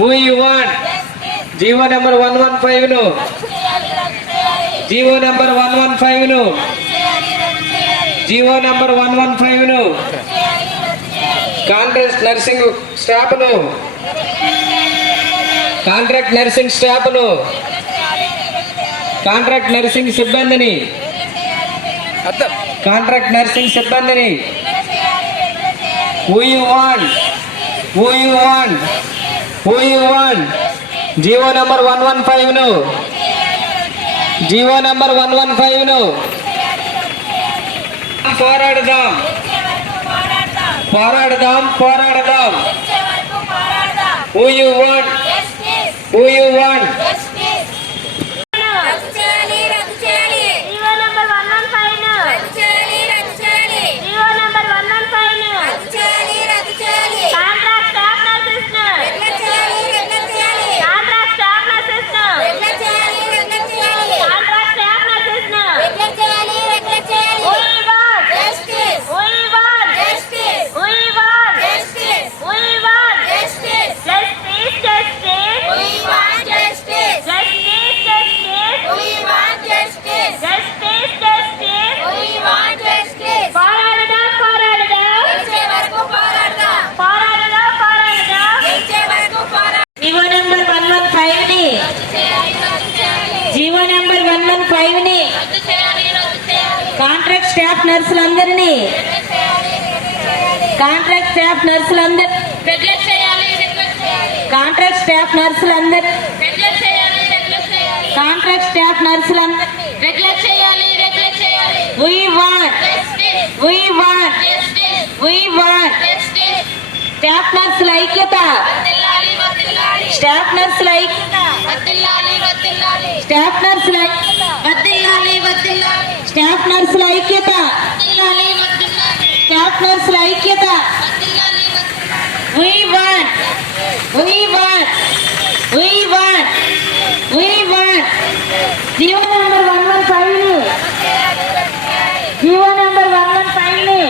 Who you want? GO number 115 ను GO number 115 ను GO number 115 ను కాంట్రాక్ట్ నర్సింగ్ స్టాఫ్ ను కాంట్రాక్ట్ నర్సింగ్ స్టాఫ్ ను కాంట్రాక్ట్ నర్సింగ్ సిబ్బందిని కాంట్రాక్ట్ నర్సింగ్ సిబ్బందిని Who you want? Who you want? Who you want? GO number 115 ను GO number 115 ను పోరాడదాం పోరాడదాం పోరాడదాం Who you want? Who you want? GO number 115 ని కాంట్రాక్ట్ స్టాఫ్ నర్సులందరినీ కాంట్రాక్ట్ స్టాఫ్ నర్సులందరూ కాంట్రాక్ట్ స్టాఫ్ నర్సులందరూ కాంట్రాక్ట్ స్టాఫ్ నర్సులందరూ We want స్టాఫ్ నర్సుల ఐక్యత స్టాఫ్ నర్సుల ఐక్యత స్టాఫ్ నర్సుల స్టాఫ్ నర్సుల ఐక్యత స్టాఫ్ నర్సుల ఐక్యత We want జీవో నెంబర్ 115 ని జీవో నెంబర్ 115 ని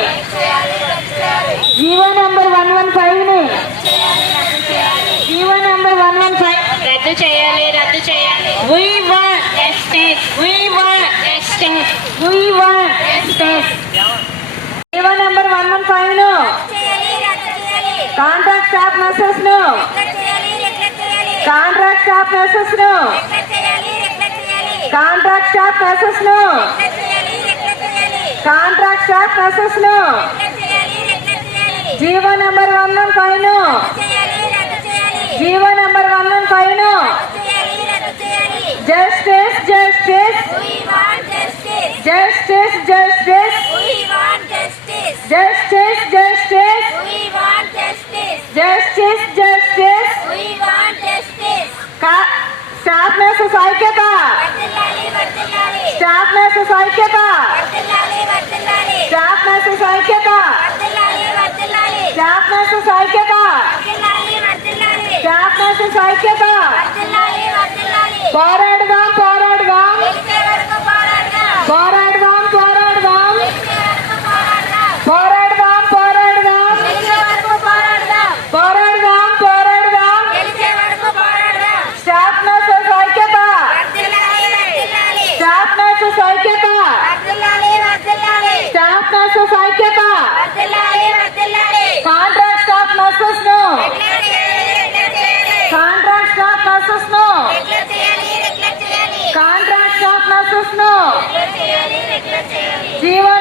జీవో నెంబర్ 115 ని జీవో నెంబర్ 115 రద్దు చేయాలి We want justice GO number 115 ను కాంట్రాక్ట్ స్టాఫ్ నర్సెస్ ను కాంట్రాక్ట్ స్టాఫ్ నర్సెస్ ను కాంట్రాక్ట్ స్టాఫ్ నర్సెస్ ను కాంట్రాక్ట్ స్టాఫ్ నర్సెస్ ను జీవో నెంబర్ 115 ను జీవో నెంబర్ 115 ను justice justice justice justice justice justice justice justice staff nurses ఐక్యత staff nurses ఐక్యత staff nurses ఐక్యత స్టాఫ్ నర్సెస్ ఐక్యత స్టాఫ్ నర్సెస్ ఐక్యత పోరాడదాం పోరాడదాం పోరాడదాం పోరాడదాం పోరాడదాం పోరాడదాం పోరాడదాం పోరాడదాం స్టాఫ్ నర్సెస్ ఐక్యత స్టాఫ్ నర్సెస్ ఐక్యత స్టాఫ్ నర్సెస్ ఐక్యత కాంట్రాక్ట్ స్టాఫ్ నర్సెస్ ను కాంట్రాక్ట్ స్టాఫ్ నర్సెస్ ను కాంట్రాక్ట్ స్టాఫ్ నర్సెస్ ను జీవో